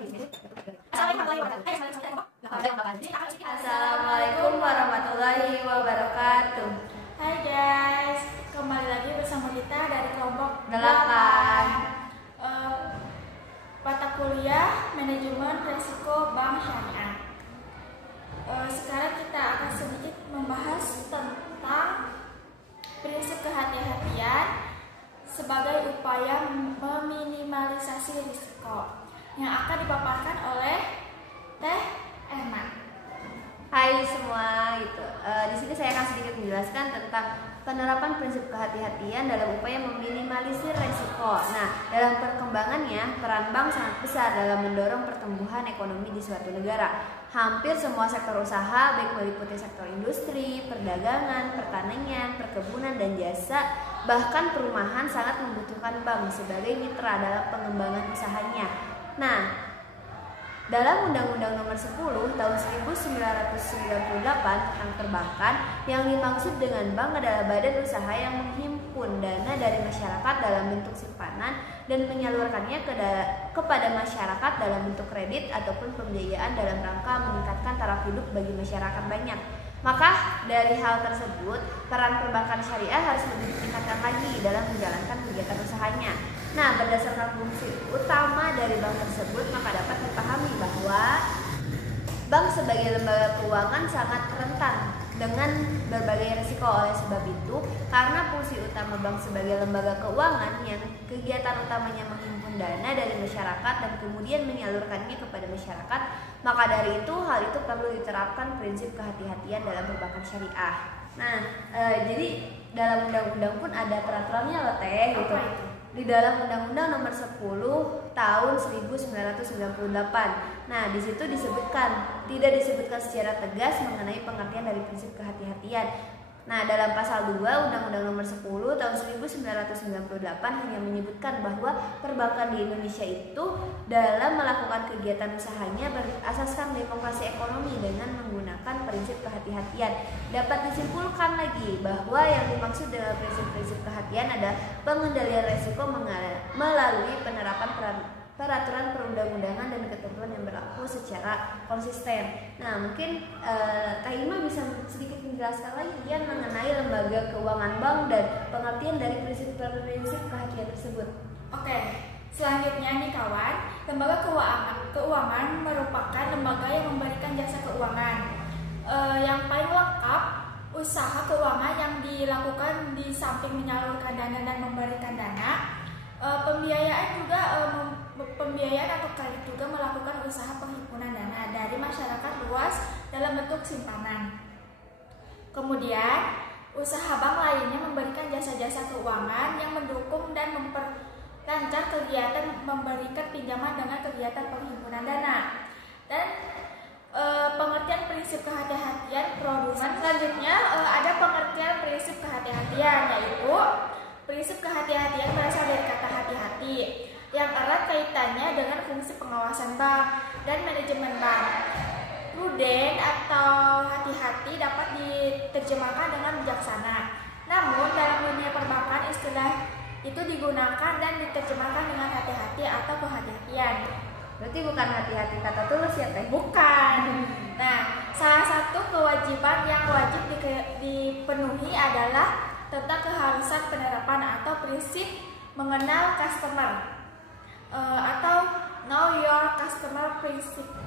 Assalamualaikum warahmatullahi wabarakatuh. Hai guys, kembali lagi bersama kita dari kelompok 8. Mata kuliah Manajemen Risiko Bank Syariah. Sekarang kita akan sedikit membahas tentang prinsip kehati-hatian sebagai upaya meminimalisasi risiko yang akan dipaparkan oleh Teh Erna. Hai semua, di sini saya akan sedikit menjelaskan tentang penerapan prinsip kehati-hatian dalam upaya meminimalisir risiko. Nah, dalam perkembangannya, peran bank sangat besar dalam mendorong pertumbuhan ekonomi di suatu negara. Hampir semua sektor usaha, baik meliputi sektor industri, perdagangan, pertanian, perkebunan, dan jasa, bahkan perumahan sangat membutuhkan bank sebagai mitra dalam pengembangan usahanya. Nah, dalam Undang-Undang Nomor 10 Tahun 1998 tentang perbankan, yang dimaksud dengan bank adalah badan usaha yang menghimpun dana dari masyarakat dalam bentuk simpanan dan menyalurkannya kepada masyarakat dalam bentuk kredit ataupun pembiayaan dalam rangka meningkatkan taraf hidup bagi masyarakat banyak. Maka dari hal tersebut, peran perbankan syariah harus lebih ditingkatkan lagi dalam menjalankan kegiatan usahanya. Nah, berdasarkan fungsi utama dari bank tersebut, maka dapat dipahami bahwa bank sebagai lembaga keuangan sangat rentan dengan berbagai risiko. Oleh sebab itu, karena fungsi utama bank sebagai lembaga keuangan yang kegiatan utamanya menghimpun dana dari masyarakat dan kemudian menyalurkannya kepada masyarakat, maka dari itu hal itu perlu diterapkan prinsip kehati-hatian dalam perbankan syariah. Nah, jadi dalam undang-undang pun ada peraturannya loh Teh, gitu. Di dalam Undang-Undang Nomor 10 Tahun 1998. Nah, di situ tidak disebutkan secara tegas mengenai pengertian dari prinsip kehati-hatian. Nah, dalam pasal 2 Undang-Undang Nomor 10 Tahun 1998 hanya menyebutkan bahwa perbankan di Indonesia itu dalam melakukan kegiatan usahanya berasaskan demokrasi ekonomi dengan menggunakan prinsip kehati-hatian. Dapat disimpulkan lagi bahwa yang dimaksud dengan prinsip-prinsip kehatian adalah pengendalian risiko melalui penerapan peraturan perundang-undangan dan ketentuan yang berlaku secara konsisten. Nah, mungkin Teh Ima bisa sedikit menjelaskan lagi ya mengenai lembaga keuangan bank dan pengertian dari prinsip-prinsip kehatian tersebut. Oke, selanjutnya nih kawan, lembaga keuangan merupakan lembaga yang memberikan jasa keuangan. Yang paling lengkap, usaha keuangan yang dilakukan di samping menyalurkan dana dan memberikan dana, pembiayaan atau kredit juga melakukan usaha penghimpunan dana dari masyarakat luas dalam bentuk simpanan. Kemudian, usaha bank lainnya memberikan jasa-jasa keuangan yang mendukung dan memperlancar kegiatan memberikan pinjaman dengan kegiatan penghimpunan dana. Dan pengertian prinsip kehati-hatian produsen. Selanjutnya ada pengertian prinsip kehati-hatian, yaitu prinsip kehati-hatian berasal dari kata hati-hati yang erat kaitannya dengan fungsi pengawasan bank dan manajemen bank. Prudent atau hati-hati dapat diterjemahkan dengan bijaksana. Namun dalam dunia perbankan istilah itu digunakan dan diterjemahkan dengan hati-hati atau kehati-hatian. Berarti bukan hati-hati kata tulus ya Teh? Bukan. Nah, salah satu kewajiban yang wajib dipenuhi adalah tentang keharusan penerapan atau prinsip mengenal customer atau know your customer principle.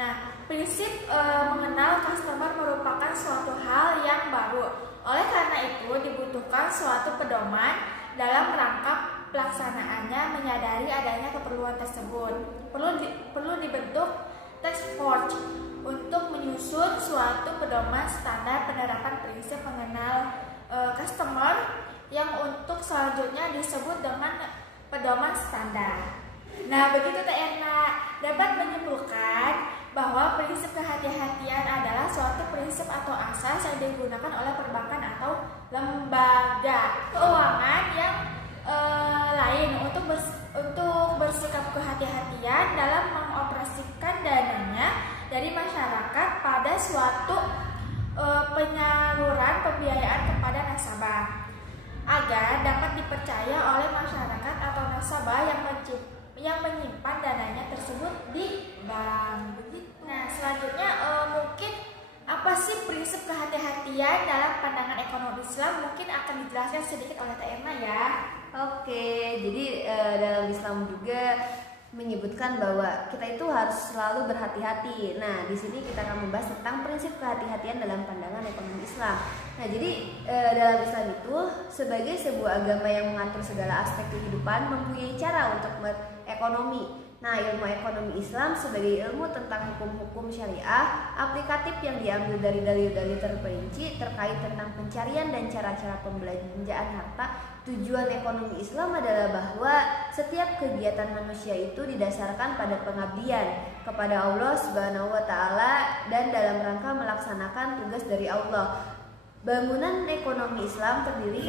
Nah, prinsip mengenal customer merupakan suatu hal yang baru. Oleh karena itu dibutuhkan suatu pedoman dalam rangka pelaksanaannya. Menyadari adanya keperluan tersebut, perlu dibentuk task force untuk menyusun suatu pedoman standar penerapan prinsip mengenal customer yang untuk selanjutnya disebut dengan pedoman standar. Nah, begitu Teh Erna, dapat menyimpulkan bahwa prinsip kehati-hatian adalah suatu prinsip atau asas yang digunakan oleh perbankan atau lembaga keuangan yang lain untuk bersikap kehati-hatian dalam mengoperasikan dananya dari masyarakat pada suatu penyaluran pembiayaan kepada nasabah agar dapat dipercaya oleh masyarakat atau nasabah yang menyimpan kehati-hatian dalam pandangan ekonomi Islam mungkin akan dijelaskan sedikit oleh Teh Erna ya. Oke, jadi dalam Islam juga menyebutkan bahwa kita itu harus selalu berhati-hati. Nah, di sini kita akan membahas tentang prinsip kehati-hatian dalam pandangan ekonomi Islam. Nah, jadi dalam Islam itu sebagai sebuah agama yang mengatur segala aspek kehidupan mempunyai cara untuk berekonomi. Nah, ilmu ekonomi Islam sebagai ilmu tentang hukum-hukum syariah aplikatif yang diambil dari dalil-dalil terperinci terkait tentang pencarian dan cara-cara pembelanjaan harta. Tujuan ekonomi Islam adalah bahwa setiap kegiatan manusia itu didasarkan pada pengabdian kepada Allah Subhanahu wa taala dan dalam rangka melaksanakan tugas dari Allah. Bangunan ekonomi Islam terdiri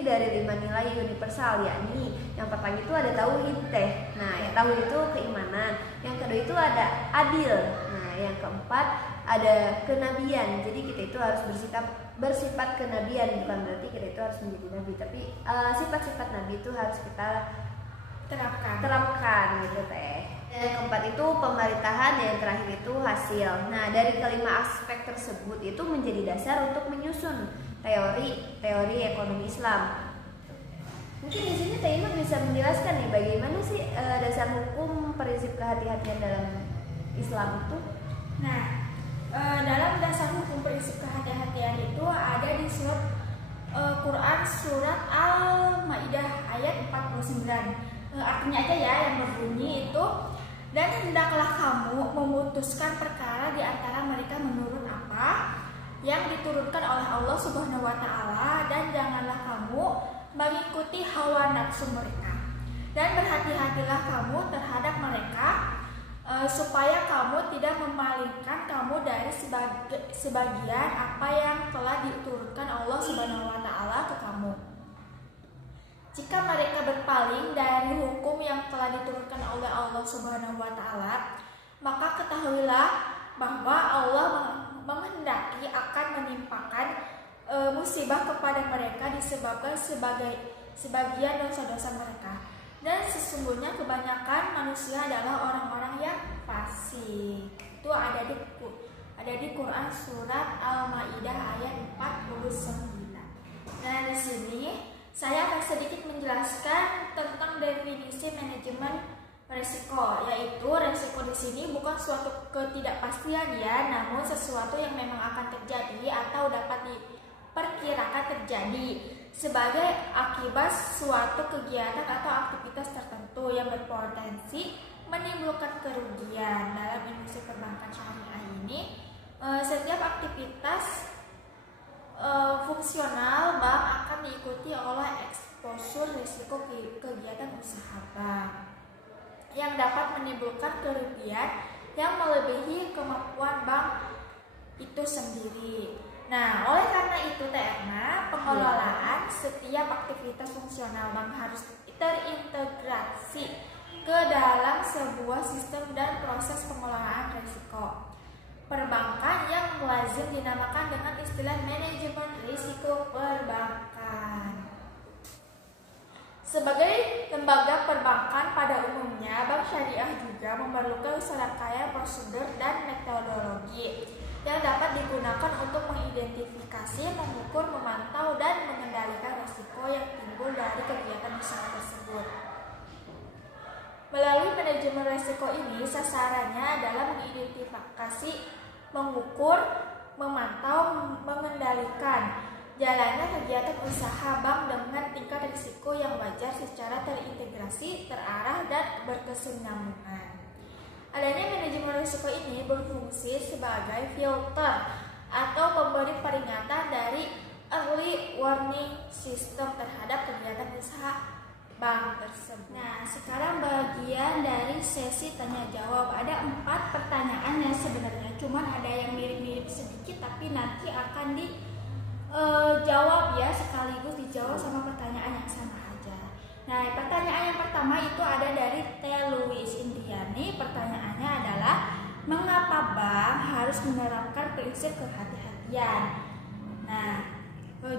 dari 5 nilai universal, yakni yang pertama itu ada tauhid teh. Nah, tauhid itu keimanan. Yang kedua itu ada adil. Nah, yang keempat ada kenabian. Jadi kita itu harus bersifat kenabian, bukan berarti kita itu harus menjadi nabi, tapi sifat-sifat nabi itu harus kita terapkan gitu teh. Yang keempat itu pemerintahan, yang terakhir itu hasil. Nah, dari kelima aspek tersebut itu menjadi dasar untuk menyusun teori ekonomi Islam. Mungkin di sini Teh Ima bisa menjelaskan nih bagaimana sih dasar hukum prinsip kehati-hatian dalam Islam itu? Nah, dalam dasar hukum prinsip kehati-hatian itu ada di surat Quran surat Al-Maidah ayat 49. Artinya aja ya yang berbunyi itu, dan hendaklah kamu memutuskan perkara di antara mereka menurut apa yang diturunkan oleh Allah Subhanahu wa taala, dan janganlah kamu mengikuti hawa nafsu mereka, dan berhati-hatilah kamu terhadap mereka supaya kamu tidak memalingkan kamu dari sebagian apa yang telah diturunkan Allah Subhanahu wa taala ke kamu. Jika mereka berpaling dari hukum yang telah diturunkan oleh Allah Subhanahu wa taala, maka ketahuilah bahwa Allah menghendaki akan menimpakan musibah kepada mereka disebabkan sebagian dosa-dosa mereka. Dan sesungguhnya kebanyakan manusia adalah orang-orang yang fasik. Itu ada di Quran surat Al-Maidah ayat 49. Nah, di sini saya akan sedikit menjelaskan tentang definisi manajemen resiko, yaitu resiko di sini bukan suatu ketidakpastian ya, namun sesuatu yang memang akan terjadi atau dapat diperkirakan terjadi sebagai akibat suatu kegiatan atau aktivitas tertentu yang berpotensi menimbulkan kerugian. Dalam industri perbankan syariah ini, setiap aktivitas fungsional bank akan diikuti oleh eksposur risiko kegiatan usaha bank yang dapat menimbulkan kerugian yang melebihi kemampuan bank itu sendiri. Nah, oleh karena itu Teh Erna, pengelolaan setiap aktivitas fungsional bank harus terintegrasi ke dalam sebuah sistem dan proses pengelolaan risiko perbankan yang lazim dinamakan dengan istilah manajemen risiko perbankan. Sebagai lembaga perbankan pada umumnya, bank syariah juga memerlukan serangkaian prosedur dan metodologi yang dapat digunakan untuk mengidentifikasi, mengukur, memantau, dan mengendalikan risiko yang timbul dari kegiatan usaha tersebut. Melalui manajemen risiko ini, sasarannya adalah mengidentifikasi, mengukur, memantau, mengendalikan jalannya kegiatan usaha bank dengan tingkat risiko yang wajar secara terintegrasi, terarah, dan berkesinambungan. Adanya manajemen risiko ini berfungsi sebagai filter atau pemberi peringatan dari early warning system terhadap kegiatan usaha bank tersebut. Nah, sekarang bagian dari sesi tanya jawab. Ada 4 pertanyaan yang sebenarnya cuman ada yang mirip-mirip sedikit, tapi nanti akan dijawab ya, sekaligus dijawab sama pertanyaan yang sama aja. Nah, pertanyaan yang pertama itu ada dari Teh Louis Indiani. Pertanyaannya adalah, mengapa bank harus menerapkan prinsip kehati-hatian? Nah,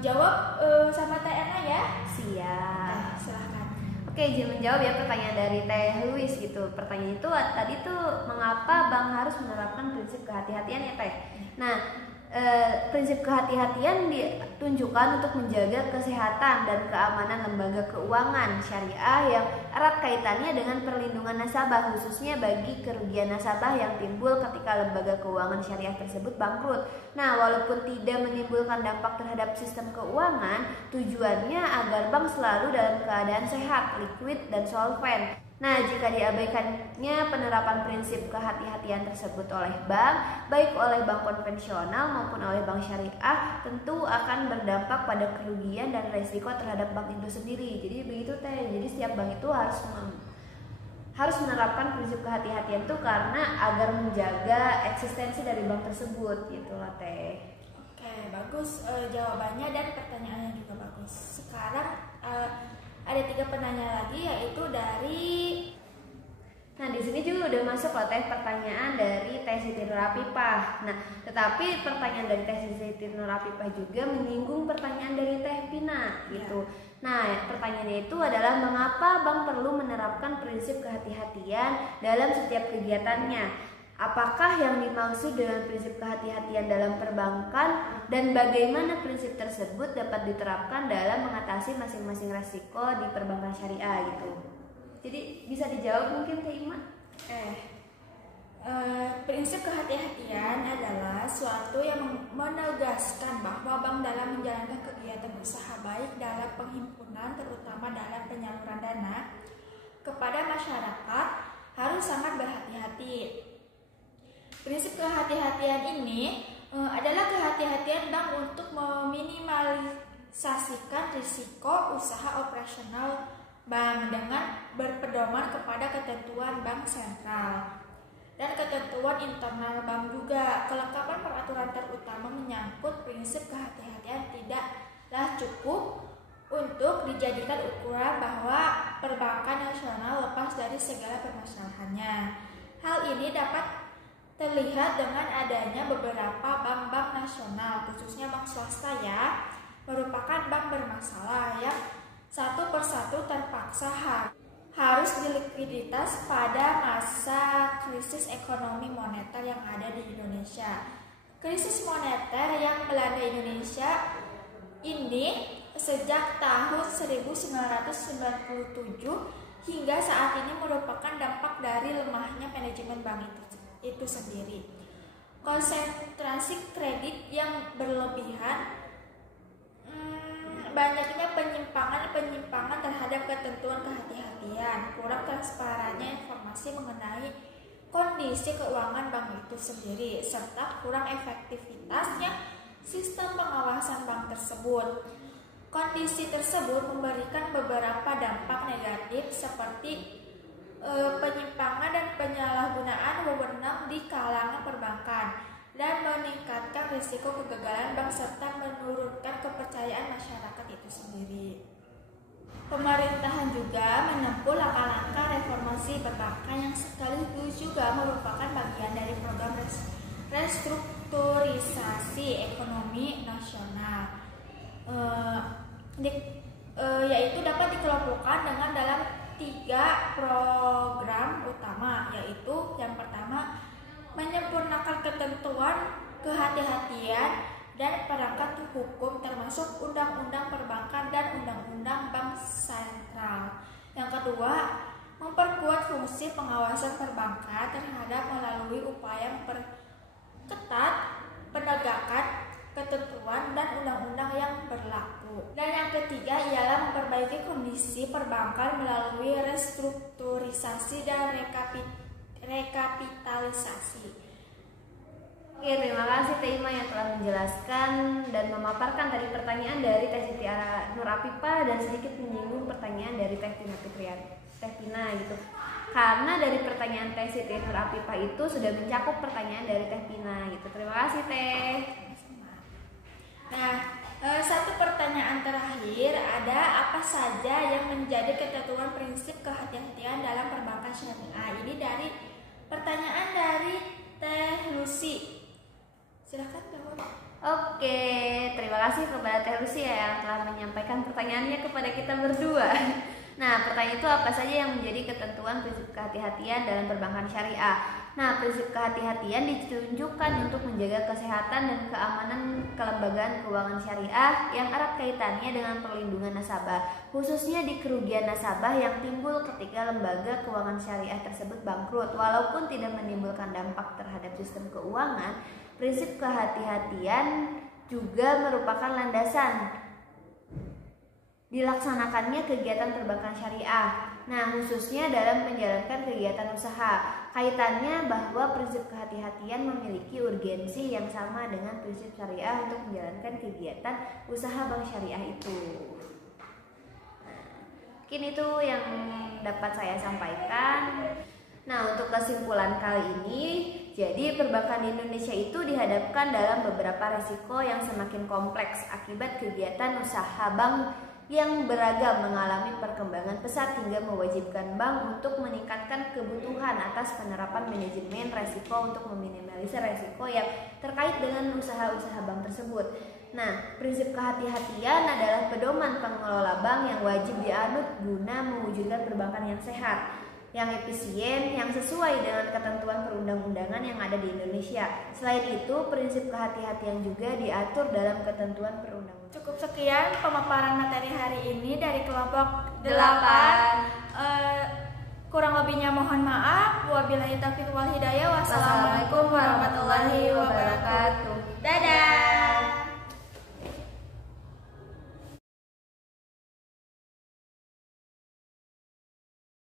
jawab sama Teh Erna ya. Siap. Silahkan. Oke, izin menjawab ya pertanyaan dari Teh Luis gitu. Pertanyaan itu tadi tuh mengapa bank harus menerapkan prinsip kehati-hatian ya Teh? Nah, prinsip kehati-hatian ditunjukkan untuk menjaga kesehatan dan keamanan lembaga keuangan syariah yang erat kaitannya dengan perlindungan nasabah, khususnya bagi kerugian nasabah yang timbul ketika lembaga keuangan syariah tersebut bangkrut. Nah, walaupun tidak menimbulkan dampak terhadap sistem keuangan, tujuannya agar bank selalu dalam keadaan sehat, liquid, dan solven. Nah, jika diabaikannya penerapan prinsip kehati-hatian tersebut oleh bank, baik oleh bank konvensional maupun oleh bank syariah, tentu akan berdampak pada kerugian dan resiko terhadap bank itu sendiri. Jadi begitu Teh. Jadi setiap bank itu harus menerapkan prinsip kehati-hatian itu karena agar menjaga eksistensi dari bank tersebut gitu lah Teh. Oke, bagus jawabannya dan pertanyaannya juga bagus. Sekarang ada 3 penanya lagi, yaitu dari. Nah, di sini juga udah masuk loh Teh pertanyaan dari Teh Siti Nurapipah. Nah, tetapi pertanyaan dari Teh Siti Nurapipah juga menyinggung pertanyaan dari Teh Pina gitu. Nah, pertanyaannya itu adalah mengapa bank perlu menerapkan prinsip kehati-hatian dalam setiap kegiatannya? Apakah yang dimaksud dengan prinsip kehati-hatian dalam perbankan dan bagaimana prinsip tersebut dapat diterapkan dalam mengatasi masing-masing resiko di perbankan syariah gitu. Jadi bisa dijawab mungkin Teh Ima? Prinsip kehati-hatian adalah suatu yang menegaskan bahwa bank dalam menjalankan kegiatan usaha baik dalam penghimpunan terutama dalam penyaluran dana kepada masyarakat harus sangat berhati-hati. Prinsip kehati-hatian ini adalah kehati-hatian bank untuk meminimalisasikan risiko usaha operasional bank dengan berpedoman kepada ketentuan bank sentral dan ketentuan internal bank juga. Kelengkapan peraturan terutama menyangkut prinsip kehati-hatian tidaklah cukup untuk dijadikan ukuran bahwa perbankan nasional lepas dari segala permasalahannya. Hal ini dapat terlihat dengan adanya beberapa bank-bank nasional, khususnya bank swasta ya, merupakan bank bermasalah yang satu persatu terpaksa harus dilikuiditas pada masa krisis ekonomi moneter yang ada di Indonesia. Krisis moneter yang melanda Indonesia ini sejak tahun 1997 hingga saat ini merupakan dampak dari lemahnya manajemen bank itu sendiri. Konsentrasi kredit yang berlebihan, banyaknya penyimpangan terhadap ketentuan kehati-hatian, kurang transparannya informasi mengenai kondisi keuangan bank itu sendiri, serta kurang efektivitasnya sistem pengawasan bank tersebut. Kondisi tersebut memberikan beberapa dampak negatif seperti penyimpangan dan penyalahgunaan wewenang di kalangan perbankan dan meningkatkan risiko kegagalan bank serta menurunkan kepercayaan masyarakat itu sendiri. Pemerintahan juga menempuh langkah-langkah reformasi perbankan yang sekaligus juga merupakan bagian dari program restrukturisasi ekonomi nasional, yaitu dapat dikelompokkan dengan dalam 3 program utama, yaitu yang pertama menyempurnakan ketentuan kehati-hatian dan perangkat hukum termasuk Undang-Undang Perbankan dan Undang-Undang Bank Sentral. Yang kedua, memperkuat fungsi pengawasan perbankan terhadap melalui upaya memperketat penegakan ketentuan dan undang-undang yang berlaku. Dan yang ketiga ialah memperbaiki kondisi perbankan melalui restrukturisasi dan rekapitalisasi. Oke, terima kasih Teh Ima yang telah menjelaskan dan memaparkan tadi pertanyaan dari Teh Siti Nurapipah dan sedikit menyinggung pertanyaan dari Teh Pina gitu. Karena dari pertanyaan Teh Siti Nurapipah itu sudah mencakup pertanyaan dari Teh Pina gitu. Terima kasih Teh. Nah, satu pertanyaan terakhir, ada apa saja yang menjadi ketentuan prinsip kehati-hatian dalam perbankan syariah? Ini dari pertanyaan dari Teh Lucy. Silakan Bapak. Oke, terima kasih kepada Teh Lucia yang telah menyampaikan pertanyaannya kepada kita berdua. Nah, pertanyaan itu apa saja yang menjadi ketentuan prinsip kehati-hatian dalam perbankan syariah? Nah, prinsip kehati-hatian ditunjukkan untuk menjaga kesehatan dan keamanan kelembagaan keuangan syariah yang erat kaitannya dengan perlindungan nasabah, khususnya di kerugian nasabah yang timbul ketika lembaga keuangan syariah tersebut bangkrut. Walaupun tidak menimbulkan dampak terhadap sistem keuangan, prinsip kehati-hatian juga merupakan landasan dilaksanakannya kegiatan perbankan syariah. Nah, khususnya dalam menjalankan kegiatan usaha. Kaitannya bahwa prinsip kehati-hatian memiliki urgensi yang sama dengan prinsip syariah untuk menjalankan kegiatan usaha bank syariah itu. Mungkin itu yang dapat saya sampaikan. Nah, untuk kesimpulan kali ini, jadi perbankan di Indonesia itu dihadapkan dalam beberapa resiko yang semakin kompleks akibat kegiatan usaha bank yang beragam mengalami perkembangan pesat hingga mewajibkan bank untuk meningkatkan kebutuhan atas penerapan manajemen resiko untuk meminimalisir resiko yang terkait dengan usaha-usaha bank tersebut. Nah, prinsip kehati-hatian adalah pedoman pengelola bank yang wajib dianut guna mewujudkan perbankan yang sehat, yang efisien, yang sesuai dengan ketentuan perundang-undangan yang ada di Indonesia. Selain itu, prinsip kehati-hatian juga diatur dalam ketentuan perundang-undangan. Cukup sekian pemaparan materi hari ini dari kelompok 8. Kurang lebihnya mohon maaf. Wabillahi taufiq wal hidayah. Wassalamualaikum warahmatullahi wabarakatuh. Dadah.